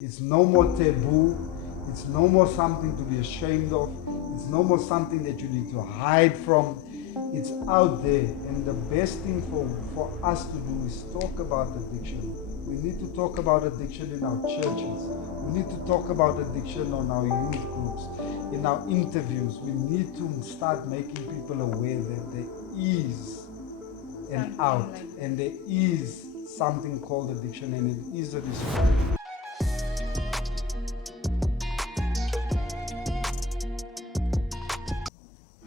It's no more taboo. It's no more something to be ashamed of. It's no more something that you need to hide from. It's out there. And the best thing for us to do is talk about addiction. We need to talk about addiction in our churches. We need to talk about addiction on our youth groups, in our interviews. We need to start making people aware that there is an out, and there is something called addiction, and it is a disorder.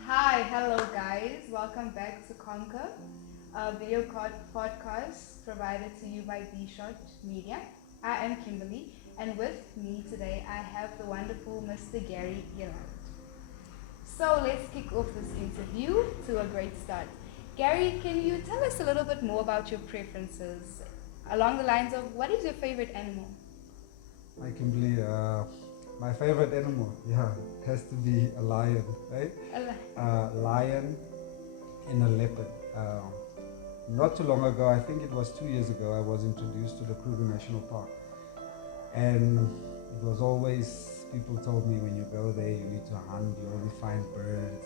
Hi, hello guys. Welcome back to Conquer, a video podcast provided to you by B-Shot Media. I am Kimberly, and with me today I have the wonderful Mr. Gary Eland. So let's kick off this interview to a great start. Gary, can you tell us a little bit more about your preferences along the lines of what is your favorite animal? I can believe my favorite animal, has to be a lion, right? Lion and a leopard. Not too long ago, I think it was 2 years ago, I was introduced to the Kruger National Park. And it was always, people told me when you go there, you need to hunt, you only find birds,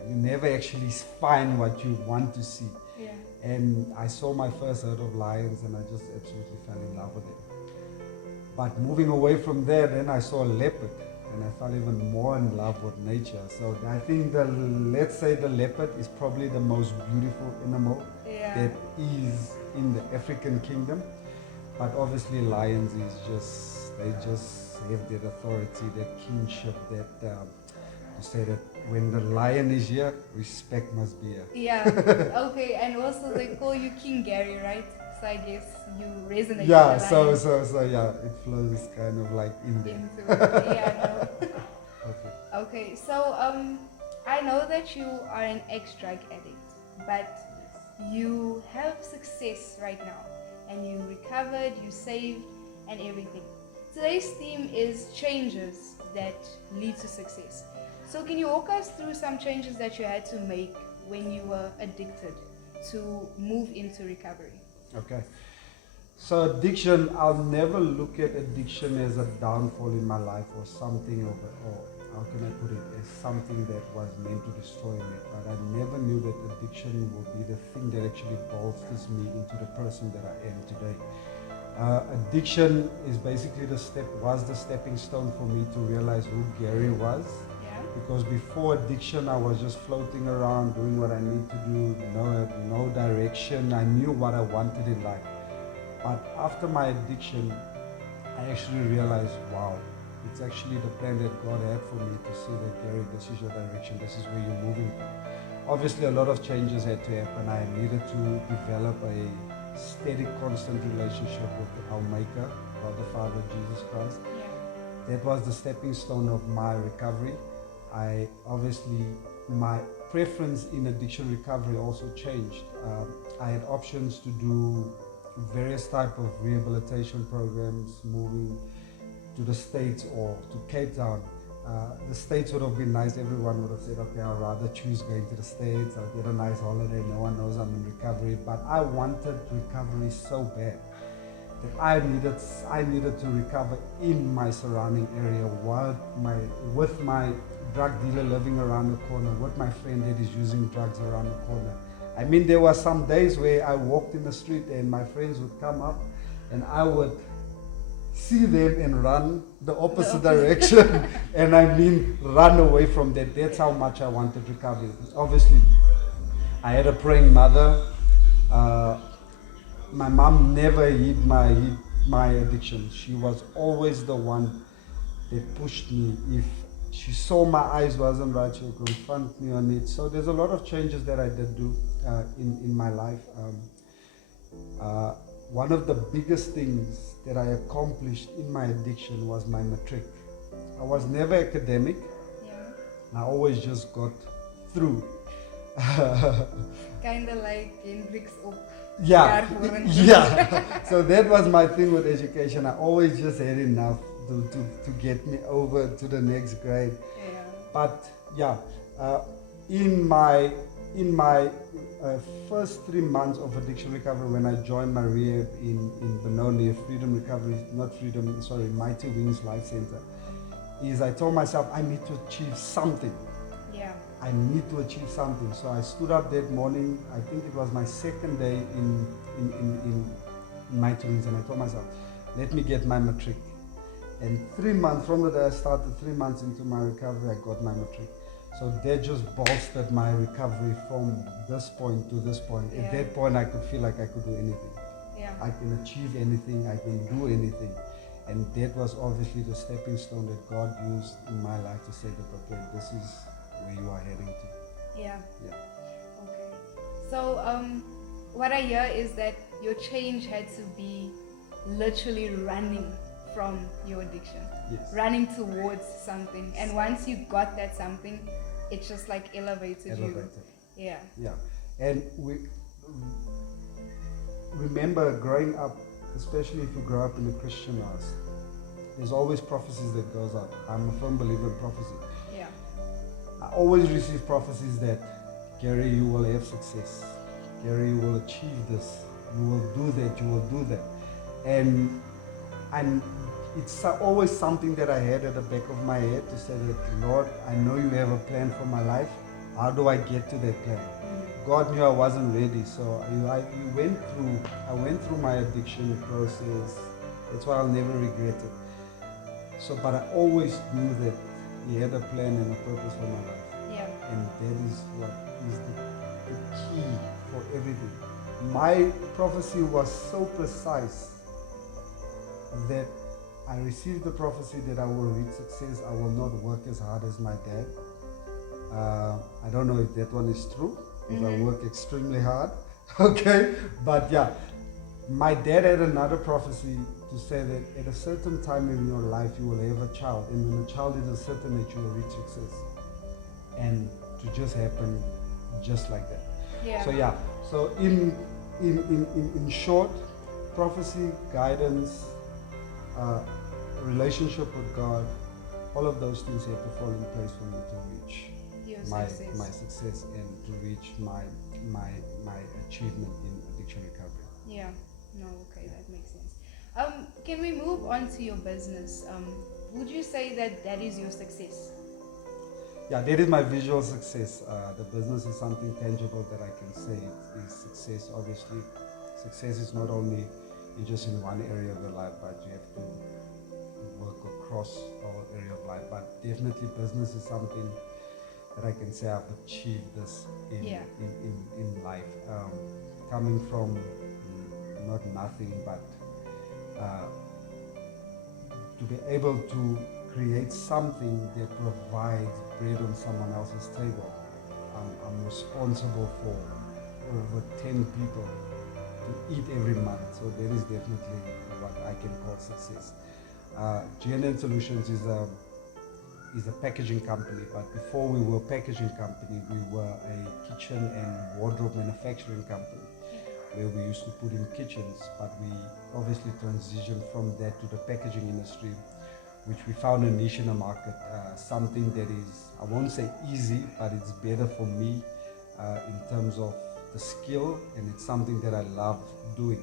and you never actually find what you want to see. Yeah. And I saw my first herd of lions and I just absolutely fell in love with it. But moving away from there, then I saw a leopard and I fell even more in love with nature. So I think let's say the leopard is probably the most beautiful animal that is in the African kingdom. But obviously lions they just have that authority, that kingship, that to say that when the lion is here, respect must be here. Yeah, okay, and also they call you King Gary, right? So I guess you resonate Yeah, with the lion. so it flows kind of like in there. Into it. Yeah, Okay. okay, so I know that you are an ex-drug addict, but you have success right now, and you recovered, you saved, and everything. Today's theme is changes that lead to success. So can you walk us through some changes that you had to make when you were addicted to move into recovery? Okay. So addiction, I'll never look at addiction as a downfall in my life or something or how can I put it, as something that was meant to destroy me. But I never knew that addiction would be the thing that actually bolsters me into the person that I am today. Addiction is basically the stepping stone for me to realize who Gary was. Because before addiction, I was just floating around doing what I need to do, no direction. I knew what I wanted in life. But after my addiction, I actually realized, wow, it's actually the plan that God had for me to see that, Gary, this is your direction, this is where you're moving. Obviously, a lot of changes had to happen. I needed to develop a steady, constant relationship with our Maker, God the Father, Jesus Christ. That was the stepping stone of my recovery. My preference in addiction recovery also changed. I had options to do various type of rehabilitation programs, moving to the States or to Cape Town. The States would have been nice. Everyone would have said, okay, I'd rather choose going to the States. I'll get a nice holiday. No one knows I'm in recovery. But I wanted recovery so bad that I needed to recover in my surrounding area with my drug dealer living around the corner, with my friend that is using drugs around the corner. I mean, there were some days where I walked in the street and my friends would come up and I would see them and run the opposite direction and I mean run away from that. That's how much I wanted recovery. Obviously, I had a praying mother. My mom never hid my addiction. She was always the one that pushed me. If she saw my eyes wasn't right, she would confront me on it. So there's a lot of changes that I did do in my life. One of the biggest things that I accomplished in my addiction was my matric. I was never academic. And I always just got through. Kind of like Hendrix op. Yeah. So that was my thing with education. I always just had enough to get me over to the next grade. But in my in my first 3 months of addiction recovery, when I joined my rehab in Benoni, Freedom Recovery, not Freedom, sorry, Mighty Wings Life Center, is I told myself I need to achieve something. Yeah. I need to achieve something. So I stood up that morning, I think it was my second day in Mighty Wings, and I told myself, let me get my matric. And 3 months from the day I started, 3 months into my recovery, I got my matric. So that just bolstered my recovery from this point to this point. Yeah. At that point, I could feel like I could do anything. Yeah. I can achieve anything, I can do anything. And that was obviously the stepping stone that God used in my life to say that, okay, this is where you are heading to. Yeah. Yeah. Okay. So, what I hear is that your change had to be literally running from your addiction, Yes. running towards something. And once you got that something, it just like elevated you. Yeah. Yeah. And we remember growing up, especially if you grow up in a Christian house, there's always prophecies that goes out. I'm a firm believer in prophecy. Yeah. I always receive prophecies that, Gary, you will have success. Gary, you will achieve this. You will do that. You will do that. And it's always something that I had at the back of my head to say that, Lord, I know you have a plan for my life. How do I get to that plan? God knew I wasn't ready, so I went through my addiction process. That's why I'll never regret it. So, but I always knew that He had a plan and a purpose for my life. Yeah. And that is what is the key for everything. My prophecy was so precise that I received the prophecy that I will reach success. I will not work as hard as my dad. I don't know if that one is true, because I work extremely hard. Okay, but yeah, my dad had another prophecy to say that at a certain time in your life you will have a child, and when the child is a certain age you will reach success. And to just happen just like that. Yeah. So yeah, so in short, prophecy, guidance, relationship with God, all of those things had to fall in place for me to reach my success and to reach my achievement in addiction recovery. Yeah. No, okay, that makes sense. Can we move on to your business? Would you say that is your success? Yeah, that is my visual success. The business is something tangible that I can say is success. Obviously, success is not only just in one area of your life, but you have to work across all area of life. But definitely, business is something that I can say I've achieved this in life. Coming from not nothing, but to be able to create something that provides bread on someone else's table. I'm responsible for over 10 people to eat every month, so that is definitely what I can call success. GNN Solutions is a packaging company, but before we were a packaging company, we were a kitchen and wardrobe manufacturing company, where we used to put in kitchens, but we obviously transitioned from that to the packaging industry, which we found a niche in the market, something that is, I won't say easy, but it's better for me in terms of the skill, and it's something that I love doing.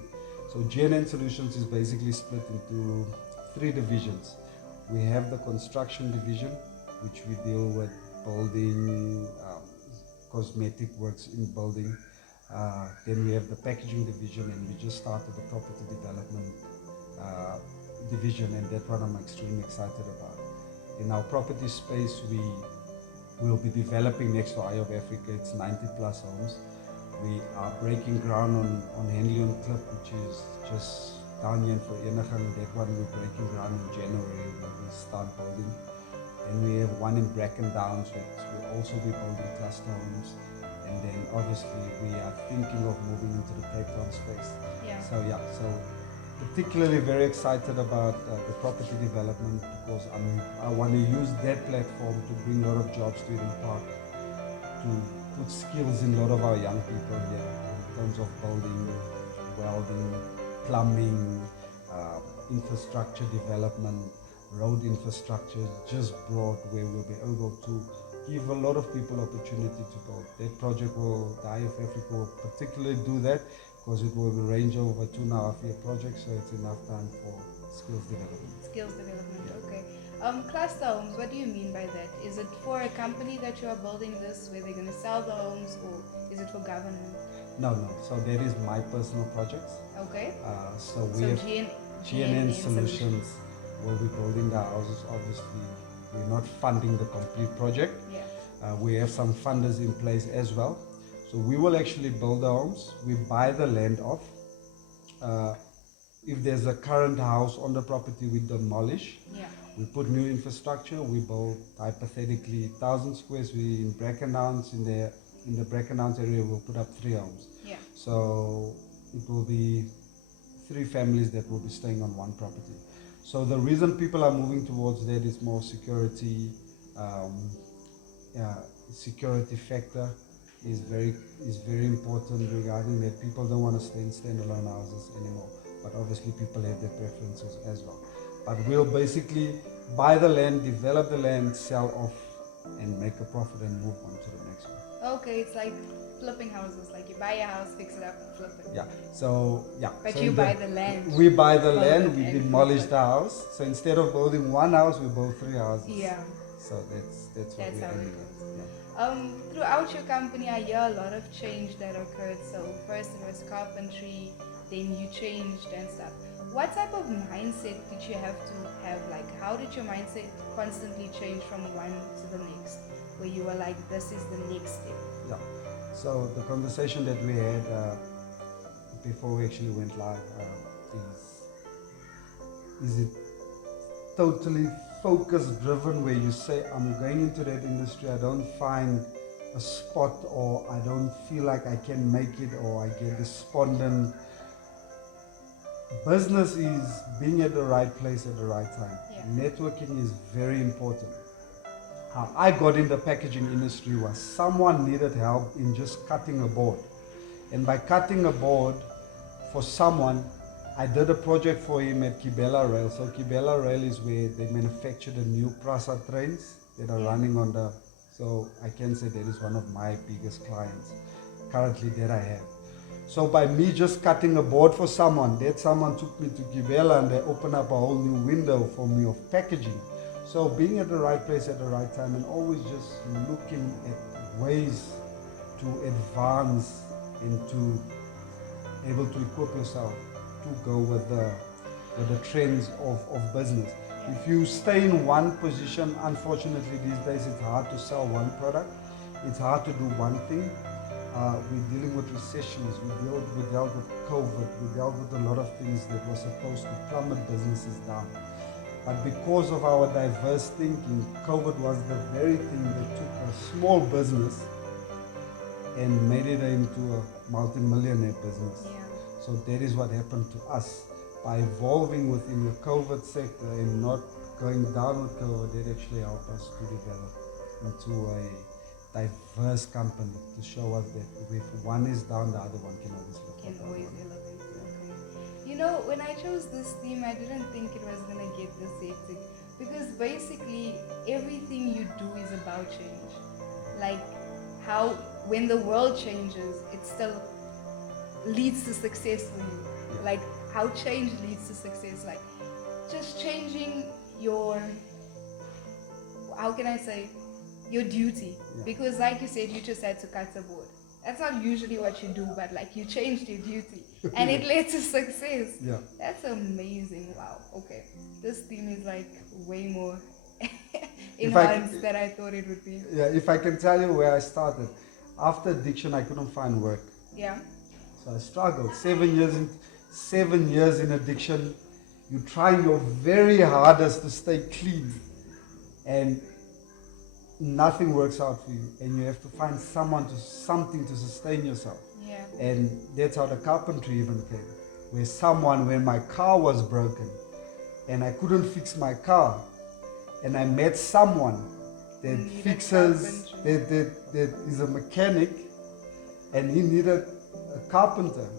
So GNN Solutions is basically split into 3 divisions. We have the construction division, which we deal with building, cosmetic works in building. Then we have the packaging division, and we just started the property development division, and that one I'm extremely excited about. In our property space, we will be developing next to Eye of Africa. It's 90 plus homes. We are breaking ground on Henley Cliff, which is just down here for Vereniging. That one we're breaking ground in January, where we start building. Then we have one in Bracken Downs, which we'll also be building cluster homes. And then obviously we are thinking of moving into the Cape Town space. Yeah. So particularly very excited about the property development, because I want to use that platform to bring a lot of jobs to Eden Park, to put skills in a lot of our young people here in terms of building, welding, plumbing, infrastructure development, road infrastructure, just broad, where we'll be able to give a lot of people opportunity to build. That project will, the Eye of Africa will particularly do that because it will range over 2.5 year project, so it's enough time for skills development. Skills development, okay. Cluster homes, what do you mean by that? Is it for a company that you are building this where they're going to sell the homes, or is it for government? No. So that is my personal projects. Okay. So we So have GNN Solutions. Solutions will be building the houses. Obviously, we're not funding the complete project. Yeah. We have some funders in place as well. So we will actually build the homes. We buy the land off. If there's a current house on the property, we demolish. Yeah. We put new infrastructure. We build hypothetically 1,000 squares. We in Brackenhouse in the Brackenhouse area, we'll put up 3 homes. Yeah. So it will be 3 families that will be staying on one property. So the reason people are moving towards that is more security. Security factor is very important regarding that. People don't want to stay in standalone houses anymore, but obviously people have their preferences as well. But we'll basically buy the land, develop the land, sell off, and make a profit and move on to the next one. Okay, it's like flipping houses. Like you buy a house, fix it up, and flip it. Yeah. So yeah. But so you buy the land. We buy the build land. it We and demolish flip the house. So instead of building one house, we build 3 houses. Yeah. So that's what That's we're how it aiming goes. at. Yeah. Throughout your company, I hear a lot of change that occurred. So first it was carpentry, then you changed and stuff. What type of mindset did you have to have? Like, how did your mindset constantly change from one to the next, where you were like, this is the next step? Yeah. So the conversation that we had before we actually went live is it totally focus driven, where you say, I'm going into that industry, I don't find a spot, or I don't feel like I can make it, or I get despondent. Business is being at the right place at the right time. Yeah. Networking is very important. How I got in the packaging industry was someone needed help in just cutting a board. And by cutting a board for someone, I did a project for him at Kibela Rail. So Kibela Rail is where they manufacture the new Prasa trains that are running on the, so I can say that is one of my biggest clients currently that I have. So by me just cutting a board for someone, that someone took me to Kibela and they opened up a whole new window for me of packaging. So being at the right place at the right time and always just looking at ways to advance and to able to equip yourself to go with the trends of business. If you stay in one position, unfortunately these days it's hard to sell one product. It's hard to do one thing. We're dealing with recessions, we dealt with COVID, we dealt with a lot of things that were supposed to plummet businesses down. But because of our diverse thinking, COVID was the very thing that took a small business and made it into a multi-millionaire business. Yeah. So that is what happened to us. By evolving within the COVID sector and not going down with COVID, that actually helped us to develop into a diverse company to show us that if one is down, the other one can always lift Can up. always elevate. Okay. You know, when I chose this theme, I didn't think it was gonna get this hectic, because basically everything you do is about change. Like how when the world changes, it still leads to success for you. Yeah. Like how change leads to success. Like just changing your, how can I say, your duty. Yeah. Because like you said, you just had to cut a board. That's not usually what you do, but like you changed your duty and it led to success. Yeah. That's amazing. Wow. Okay. This theme is like way more enhanced than I thought it would be. Yeah, if I can tell you where I started. After addiction, I couldn't find work. Yeah. So I struggled. 7 years in addiction. You're trying your very hardest to stay clean. And nothing works out for you. And you have to find something to sustain yourself. Yeah. And that's how the carpentry even came. When my car was broken and I couldn't fix my car, and I met someone that fixes, that is a mechanic, and he needed a carpenter,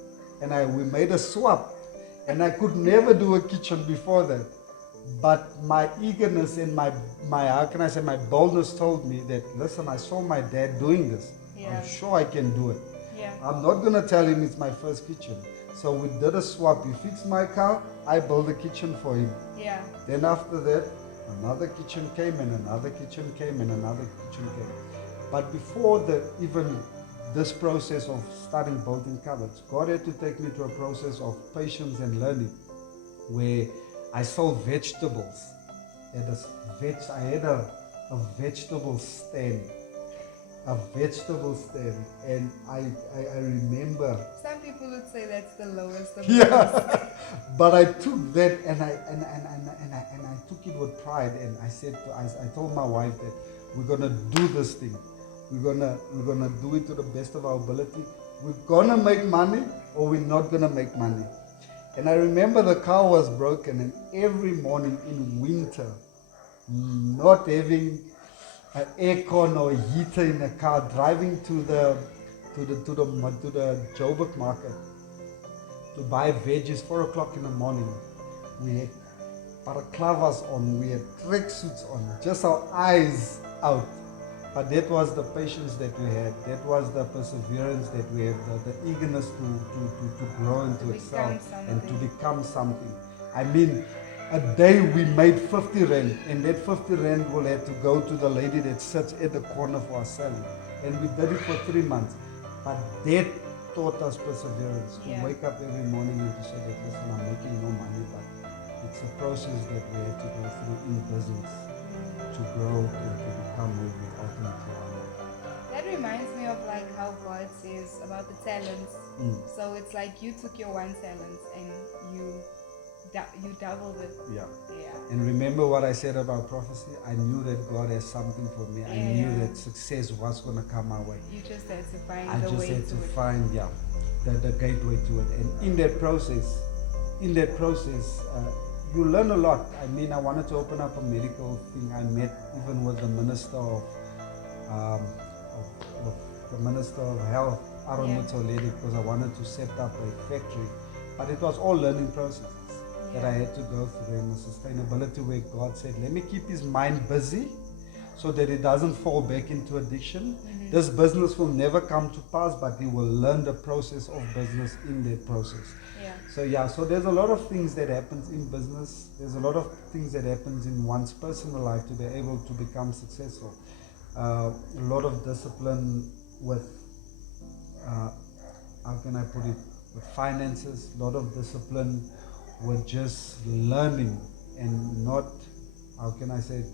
and we made a swap, and I could never do a kitchen before that. But my eagerness and my how can I say, my boldness told me that, listen, I saw my dad doing this. Yeah. I'm sure I can do it. Yeah. I'm not going to tell him it's my first kitchen. So we did a swap. He fixed my car, I built a kitchen for him. Yeah. Then after that, another kitchen came, and another kitchen came, and another kitchen came. But before even this process of starting building cupboards, God had to take me to a process of patience and learning, where I sold vegetables. I had a vegetable stand. And I remember. Some people would say that's the lowest of Yeah, but I took that and I took it with pride, and I told my wife that we're gonna do this thing. We're gonna do it to the best of our ability. We're gonna make money, or we're not gonna make money. And I remember the car was broken, and every morning in winter, not having an aircon or a heater in the car, driving to the Joburg market to buy veggies 4 o'clock in the morning. We had balaclavas on, we had tracksuits on, just our eyes out. But that was the patience that we had. That was the perseverance that we have, the eagerness to grow and to excel and to become something. I mean, a day we made 50 rand, and that 50 rand will have to go to the lady that sits at the corner for our selling. And we did it for 3 months. But that taught us perseverance, to wake up every morning and to say that, listen, I'm making no money, but it's a process that we had to go through in business to grow and to become who we ultimately are. That reminds me of like how God says about the talents. So it's like you took your one talent and you doubled it. Yeah. And remember what I said about prophecy? I knew that God has something for me. I knew that success was going to come my way. You just had to find the way to it. I just had to find the gateway to it. And in that process, you learn a lot. I mean, I wanted to open up a medical thing. I met even with the Minister of Health, Aaron Mutoledi, because I wanted to set up a factory. But it was all learning processes that I had to go through, and the sustainability where God said, let me keep his mind busy so that it doesn't fall back into addiction. This business will never come to pass, but he will learn the process of business in that process. So there's a lot of things that happens in business. There's a lot of things that happens in one's personal life to be able to become successful. A lot of discipline with, how can I put it, with finances, a lot of discipline with just learning, and not, how can I say,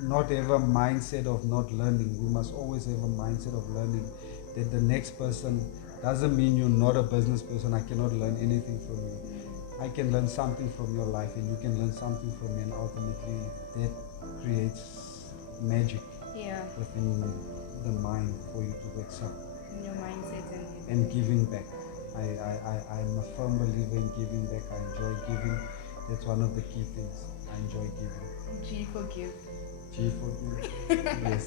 not have a mindset of not learning. We must always have a mindset of learning, that the next person doesn't mean you're not a business person. I cannot learn anything from you. I can learn something from your life, and you can learn something from me, and ultimately that creates magic within the mind for you to excel. In your mindset and giving back. I'm a firm believer in giving back. I enjoy giving. That's one of the key things. I enjoy giving. G for give. G for give. Yes.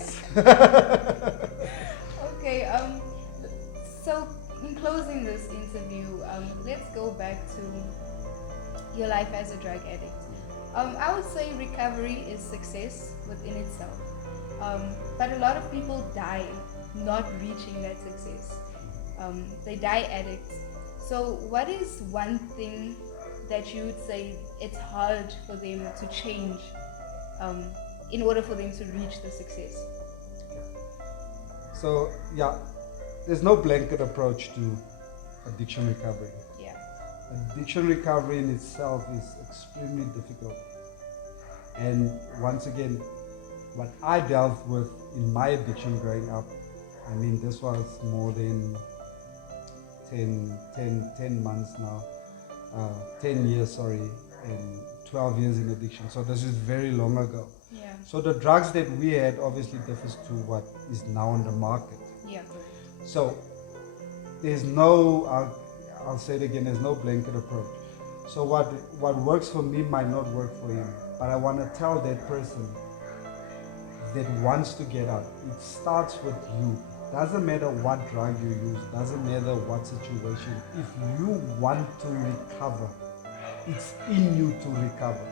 Okay. So in closing this interview, let's go back to your life as a drug addict. I would say recovery is success within itself. But a lot of people die not reaching that success. They die addicts. So what is one thing that you would say it's hard for them to change in order for them to reach the success? So there's no blanket approach to addiction recovery. Addiction recovery in itself is extremely difficult. And once again, what I dealt with in my addiction growing up, I mean, this was more than 10 months now, 10 years, and 12 years in addiction. So this is very long ago. So the drugs that we had obviously differs to what is now on the market. So there's no, I'll say it again, there's no blanket approach. So what works for me might not work for you. But I want to tell that person that wants to get out, it starts with you. Doesn't matter what drug you use, doesn't matter what situation. If you want to recover, it's in you to recover.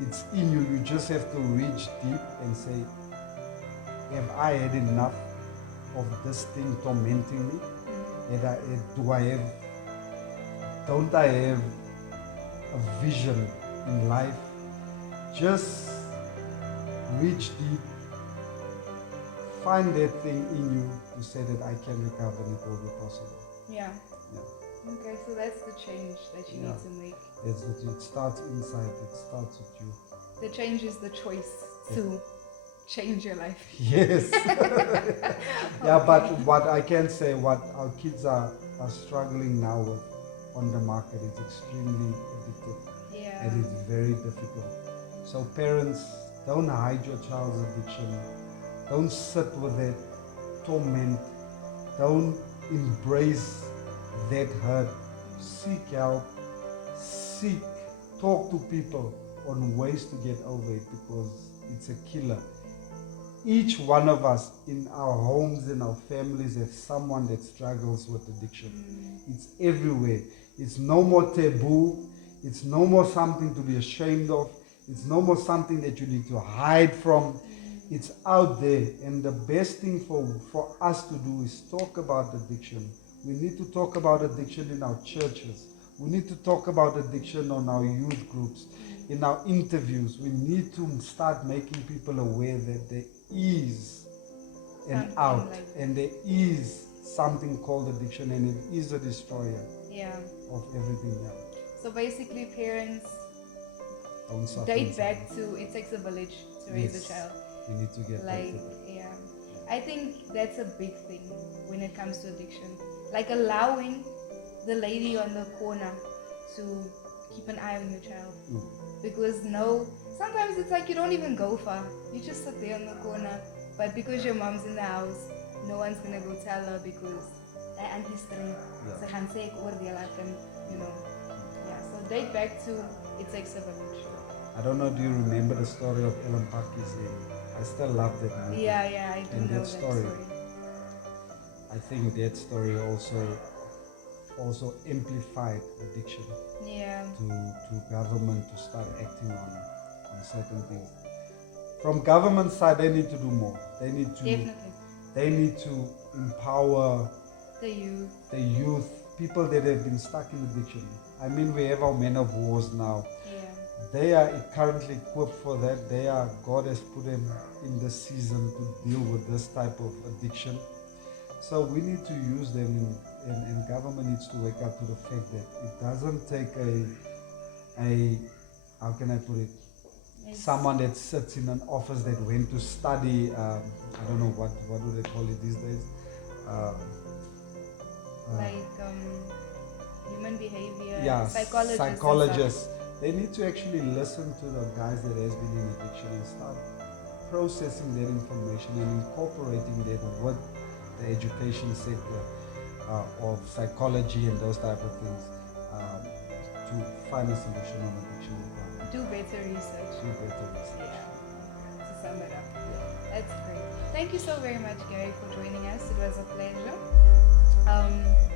It's in you. You just have to reach deep and say, have I had enough of this thing tormenting me? Don't I have a vision in life? Just reach deep, find that thing in you to say that I can recover and it will be possible. Yeah. Yeah. Okay, so that's the change that you need to make. It starts inside, it starts with you. The change is the choice to change your life. Yes. Yeah, but what I can say, what our kids are struggling now with on the market is extremely addictive. Yeah. And it's very difficult. So parents, don't hide your child's addiction. Don't sit with it, torment. Don't embrace that hurt. Seek help. Talk to people on ways to get over it because it's a killer. Each one of us in our homes, in our families, have someone that struggles with addiction. It's everywhere. It's no more taboo. It's no more something to be ashamed of. It's no more something that you need to hide from. It's out there. And the best thing for us to do is talk about addiction. We need to talk about addiction in our churches. We need to talk about addiction on our youth groups, in our interviews. We need to start making people aware that there is an Something out like and there is something called addiction and it is a destroyer of everything. Yeah. So basically parents Don't suffer date inside. back to it takes a village to raise a child. You need to get back Like, to that. yeah. I think that's a big thing when it comes to addiction. Like allowing the lady on the corner to keep an eye on your child. Because sometimes it's like you don't even go far. You just sit there on the corner. But because your mom's in the house, no one's gonna go tell her because that auntie's straight. So can say so date back to it takes a village. I don't know, do you remember the story of Eland? I still love that movie. Yeah, I do And know that story. I think that story also amplified addiction to government to start acting on certain things. From government side, they need to do more. They need to empower the youth, people that have been stuck in addiction. I mean, we have our men of wars now. They are currently equipped for that. God has put them in this season to deal with this type of addiction. So we need to use them, and government needs to wake up to the fact that it doesn't take how can I put it, someone that sits in an office that went to study, I don't know, what do they call it these days? Human behavior, psychologists. They need to actually listen to the guys that has been in addiction and start processing that information and incorporating that with the education sector of psychology and those type of things to find a solution on addiction. Do better research. Yeah. To sum it up. That's great. Thank you so very much, Gary, for joining us. It was a pleasure.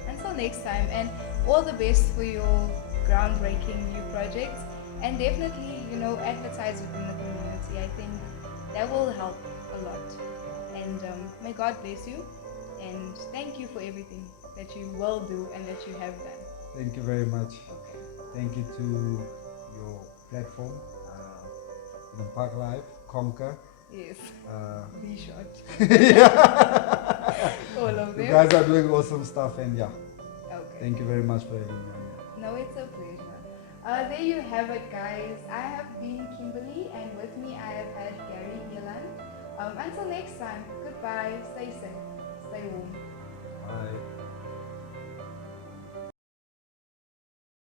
Until next time, and all the best for your groundbreaking new projects, and definitely advertise within the community. I think that will help a lot, and may God bless you, and thank you for everything that you will do and that you have done. Thank you very much. Thank you to your platform, Park Live, Conquer. Yes. Be short. Yeah. All of them. You guys are doing awesome stuff, and Okay. thank you very much for having me. No, it's a pleasure. There you have it, guys. I have been Kimberly, and with me I have had Gary Eland. Until next time, goodbye, stay safe, stay warm.